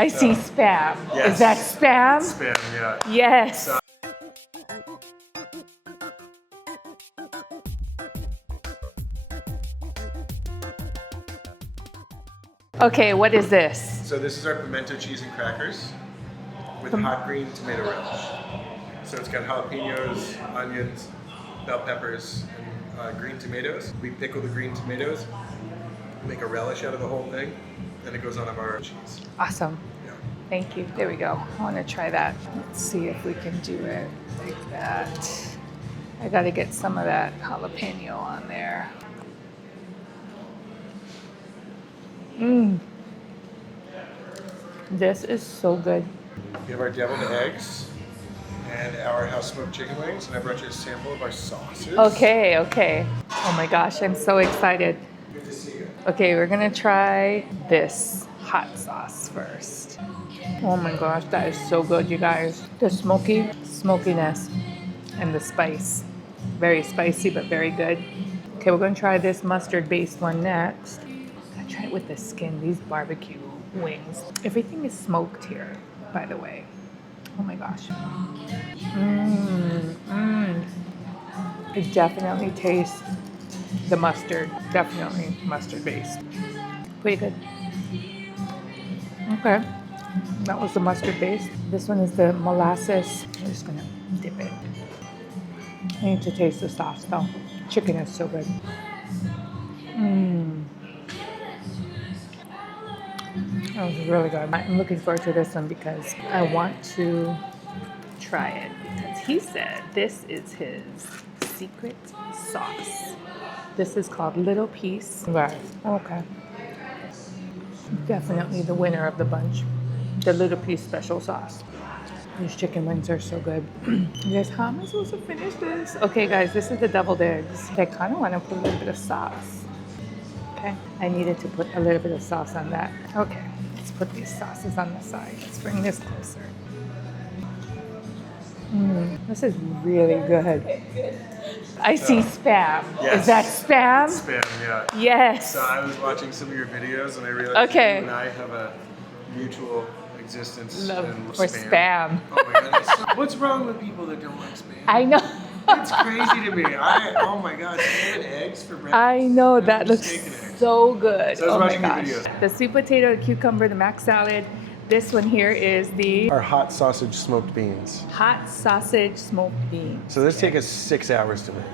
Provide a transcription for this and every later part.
I see spam. Yes. Is that spam? Spam, yeah. Yes. Okay, what is this? So this is our pimento cheese and crackers with hot green tomato relish. So it's got jalapenos, onions, bell peppers, and green tomatoes. We pickle the green tomatoes, make a relish out of the whole thing, and it goes on our cheese. Awesome. Yeah. Thank you. There we go. I want to try that. Let's see if we can do it like that. I got to get some of that jalapeno on there. Mmm. This is so good. We have our deviled eggs and our house smoked chicken wings, and I brought you a sample of our sauces. Okay, okay. Oh my gosh, I'm so excited. Good to see you. Okay, we're gonna try this hot sauce first. Oh my gosh, that is so good, you guys. The smokiness, and the spice. Very spicy, but very good. Okay, we're gonna try this mustard-based one next. I'm gonna try it with the skin, these barbecue wings. Everything is smoked here, by the way. Oh my gosh. It definitely tastes the mustard. Definitely mustard based. Pretty good. Okay. That was the mustard based. This one is the molasses. I'm just gonna dip it. I need to taste the sauce though. Chicken is so good. That was really good. I'm looking forward to this one because I want to try it. Because he said this is his secret sauce. This is called Little Piece. Right. Okay. Definitely the winner of the bunch. The Little Piece special sauce. These chicken wings are so good. Yes, how am I supposed to finish this? Okay, guys, this is the deviled eggs. I kind of want to put a little bit of sauce. Okay, I needed to put a little bit of sauce on that. Okay, let's put these sauces on the side. Let's bring this closer. This is really good. I see spam. Yes. Is that spam? Spam, yeah. Yes. So I was watching some of your videos and I realized you and I have a mutual existence in for spam. Oh my goodness. What's wrong with people that don't like spam? I know. It's crazy to me. Oh my God, spam and eggs for breakfast. I know, that looks so good. So I was oh my watching your gosh. videos. The sweet potato, the cucumber, the mac salad. This one here is the Our hot sausage smoked beans. hot sausage smoked beans. So this take us 6 hours to make.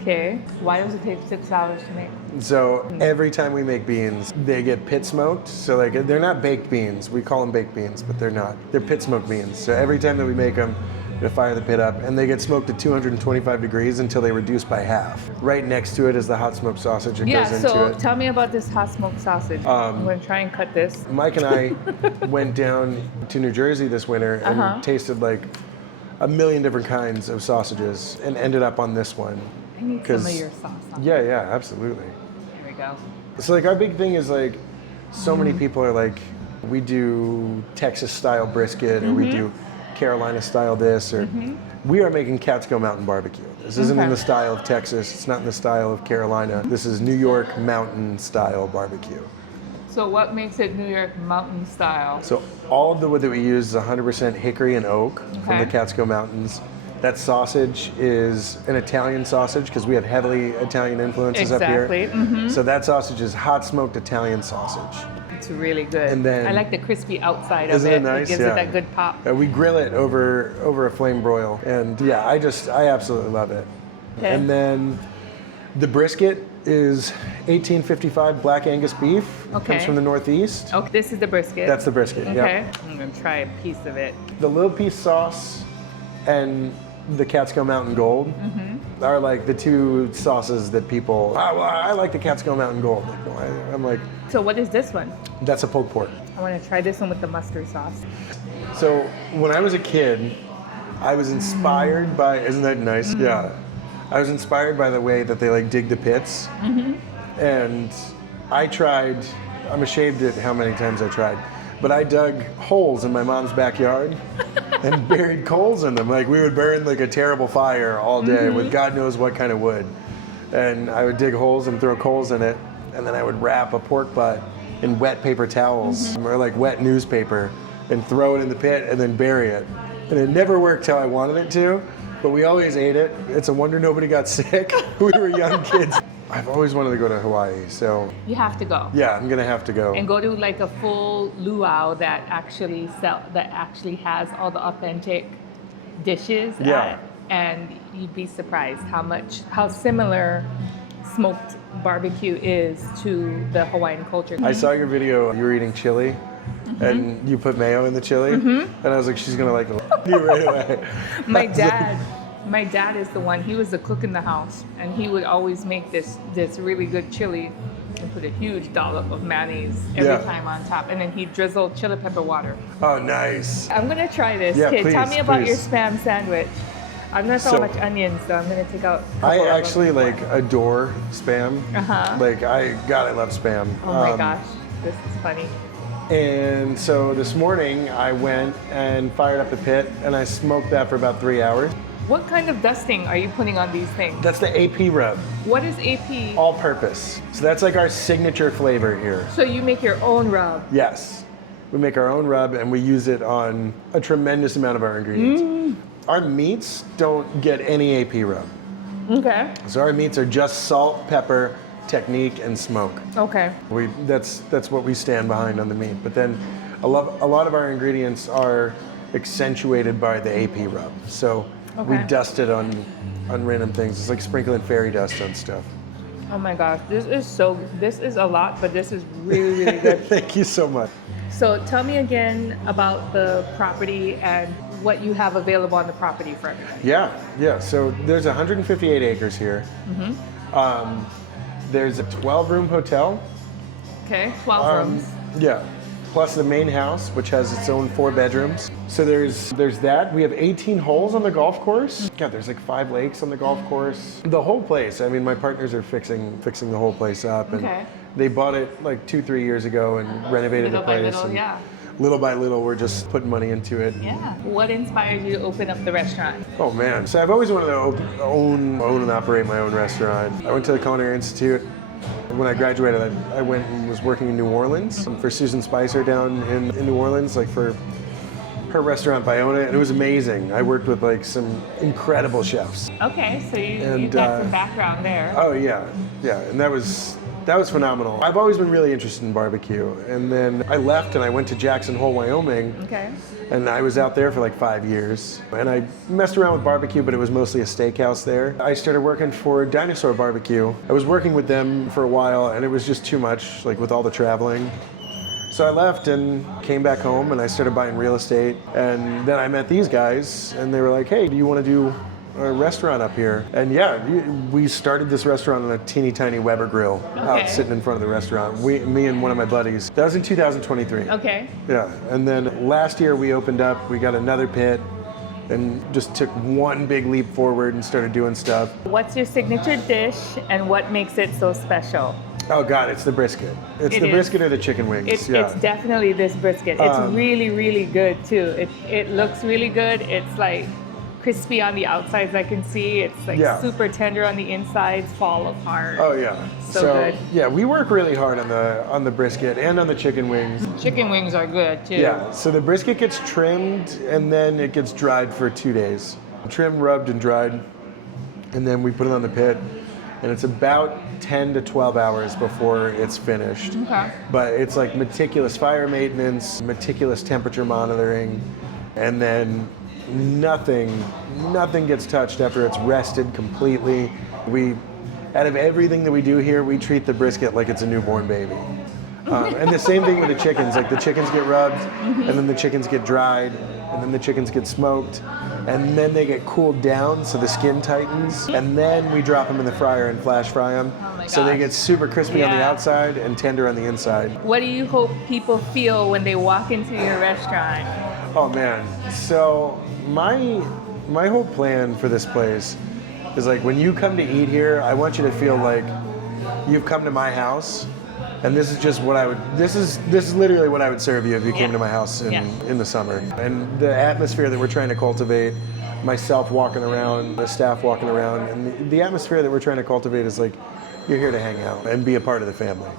Okay. Why does it take 6 hours to make? So every time we make beans, they get pit smoked. So like they're not baked beans. We call them baked beans, but they're not. They're pit smoked beans. So every time that we make them, we fire the pit up, and they get smoked at 225 degrees until they reduce by half. Right next to it is the hot smoked sausage that goes into so it. tell me about this hot smoked sausage. I'm going to try and cut this. Mike and I went down to New Jersey this winter and tasted like a million different kinds of sausages and ended up on this one. I need some of your sauce on Yeah, yeah, absolutely. There we go. So like our big thing is like, so many people are like, we do Texas style brisket or we do Carolina style this, or we are making Catskill Mountain Barbecue. This isn't in the style of Texas, it's not in the style of Carolina. This is New York mountain style barbecue. So what makes it New York mountain style? So all of the wood that we use is 100% hickory and oak from the Catskill Mountains. That sausage is an Italian sausage because we have heavily Italian influences up here. So that sausage is hot smoked Italian sausage. It's really good. And then, I like the crispy outside of isn't it. it nice? It gives it that good pop. We grill it over a flame broil, and yeah, I absolutely love it. Okay. And then the brisket is 1855 Black Angus beef. Comes from the Northeast. Okay, this is the brisket. That's the brisket. Okay. Yeah. I'm gonna try a piece of it. The Little Piece sauce and the Catskill Mountain Gold are like the two sauces that people. I like the Catskill Mountain Gold. Like, no, I'm like. So what is this one? That's a pulled pork. I want to try this one with the mustard sauce. So when I was a kid, I was inspired by. Isn't that nice? Yeah. I was inspired by the way that they like dig the pits, and I tried. I'm ashamed at how many times I tried, but I dug holes in my mom's backyard and buried coals in them. Like we would burn like a terrible fire all day with God knows what kind of wood, and I would dig holes and throw coals in it, and then I would wrap a pork butt in wet paper towels or like wet newspaper and throw it in the pit and then bury it. And it never worked how I wanted it to, but we always ate it. It's a wonder nobody got sick. We were young kids. I've always wanted to go to Hawaii, so. You have to go. Yeah, I'm gonna have to go. And go to like a full luau that actually has all the authentic dishes. Yeah. And you'd be surprised how similar smoked barbecue is to the Hawaiian culture. I saw your video, you were eating chili, and you put mayo in the chili, and I was like, she's gonna like you right away. My dad is the one, he was the cook in the house, and he would always make this really good chili and put a huge dollop of mayonnaise every time on top, and then he drizzled chili pepper water. Oh, nice. I'm gonna try this. Yeah, Kid, please, tell me about your please. Spam sandwich. I'm not so much onions, so I'm gonna take out. I actually like adore Spam. Like I love Spam. Oh my gosh, this is funny. And so this morning I went and fired up the pit and I smoked that for about 3 hours. What kind of dusting are you putting on these things? That's the AP rub. What is AP? All purpose. So that's like our signature flavor here. So you make your own rub? Yes. We make our own rub and we use it on a tremendous amount of our ingredients. Our meats don't get any AP rub. Okay. So our meats are just salt, pepper, technique, and smoke. Okay. That's what we stand behind on the meat. But then a lot of our ingredients are accentuated by the AP rub. So we dust it on random things. It's like sprinkling fairy dust on stuff. Oh my gosh, this is a lot, but this is really, really good. Thank you so much. So tell me again about the property and what you have available on the property for everybody. Yeah. So there's 158 acres here. There's a 12-room hotel. Okay, 12 rooms. Yeah. Plus the main house, which has its own 4 bedrooms. So there's that. We have 18 holes on the golf course. Yeah, there's like 5 lakes on the golf course. The whole place. I mean, my partners are fixing the whole place up, and they bought it like 2-3 years ago and renovated the place. Little by little, we're just putting money into it. Yeah. What inspired you to open up the restaurant? Oh man, so I've always wanted to own and operate my own restaurant. I went to the Culinary Institute. When I graduated, I went and was working in New Orleans for Susan Spicer down in New Orleans, like for her restaurant Bayona, and it was amazing. I worked with like some incredible chefs. Okay, so you've got some background there. Oh yeah, and that was phenomenal. I've always been really interested in barbecue, and then I left and I went to Jackson Hole, Wyoming. Okay. And I was out there for like 5 years. And I messed around with barbecue, but it was mostly a steakhouse there. I started working for Dinosaur Barbecue. I was working with them for a while, and it was just too much, like with all the traveling. So I left and came back home, and I started buying real estate. And then I met these guys, and they were like, hey, do you want to do a restaurant up here? And yeah, we started this restaurant on a teeny tiny Weber grill out sitting in front of the restaurant. Me and one of my buddies. That was in 2023. Okay. Yeah, and then last year we opened up, we got another pit and just took one big leap forward and started doing stuff. What's your signature dish and what makes it so special? Oh God, it's the brisket. It's the brisket or the chicken wings. It's definitely this brisket. It's really, really good too. It looks really good. It's like crispy on the outsides, I can see. It's like super tender on the insides, fall apart. Oh yeah. So good. Yeah, we work really hard on the brisket and on the chicken wings. Chicken wings are good too. Yeah, so the brisket gets trimmed and then it gets dried for 2 days. Trimmed, rubbed, and dried. And then we put it on the pit. And it's about 10 to 12 hours before it's finished. Okay. But it's like meticulous fire maintenance, meticulous temperature monitoring, and then nothing gets touched after it's rested completely. Out of everything that we do here, we treat the brisket like it's a newborn baby. And the same thing with the chickens. Like the chickens get rubbed, and then the chickens get dried, and then the chickens get smoked, and then they get cooled down so the skin tightens, and then we drop them in the fryer and flash fry them. So they get super crispy on the outside and tender on the inside. What do you hope people feel when they walk into your restaurant? Oh man, so my whole plan for this place is like when you come to eat here, I want you to feel like you've come to my house, and this is just what this is literally what I would serve you if you came to my house in the summer. And the atmosphere that we're trying to cultivate, myself walking around, the staff walking around, and the atmosphere that we're trying to cultivate is like you're here to hang out and be a part of the family.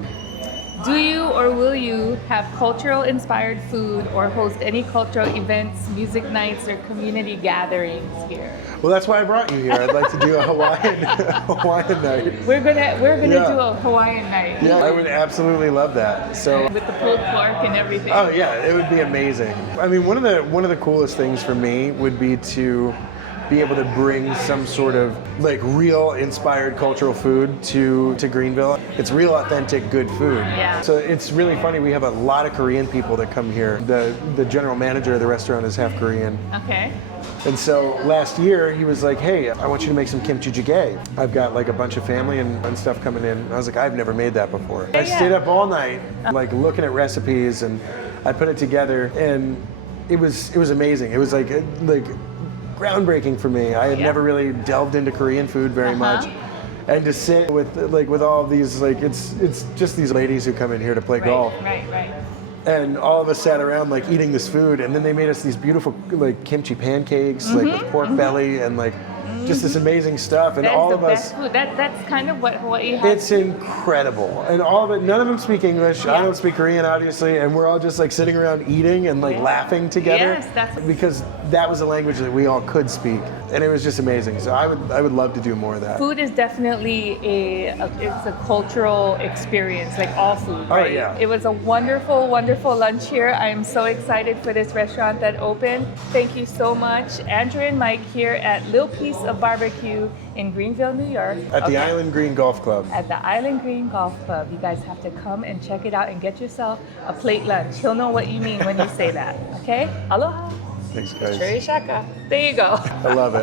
Do you or will you have cultural inspired food or host any cultural events, music nights, or community gatherings here? Well, that's why I brought you here. I'd like to do a Hawaiian night. We're gonna Yeah. do a Hawaiian night. Yeah, I would absolutely love that. So. With the pulled pork and everything. Oh yeah, it would be amazing. I mean, one of the coolest things for me would be to be able to bring some sort of like real inspired cultural food to Greenville. It's real authentic good food. Yeah. So it's really funny. We have a lot of Korean people that come here. The general manager of the restaurant is half Korean. Okay. And so last year he was like, hey, I want you to make some kimchi jjigae. I've got like a bunch of family and stuff coming in. I was like, I've never made that before. I stayed up all night like looking at recipes, and I put it together, and it was amazing. It was like groundbreaking for me. I had never really delved into Korean food very much. And to sit with all of these, like it's just these ladies who come in here to play golf. Right. And all of us sat around like eating this food, and then they made us these beautiful like kimchi pancakes, like with pork belly and like just this amazing stuff. And That's all the of best us, food. That's kind of what Hawaii has. it's incredible. And all of it, none of them speak English. I don't speak Korean, obviously, and we're all just like sitting around eating and like laughing together. Yes, that's because that was a language that we all could speak, and it was just amazing. So I would love to do more of that. Food is definitely it's a cultural experience, like all food, right? Oh, yeah. It was a wonderful, wonderful lunch here. I am so excited for this restaurant that opened. Thank you so much. Andrew and Mike here at Little Piece of Barbecue in Greenville, New York. At the Island Green Golf Club. At the Island Green Golf Club. You guys have to come and check it out and get yourself a plate lunch. He'll know what you mean when you say that, okay? Aloha. Thanks, guys. Shaka. There you go. I love it.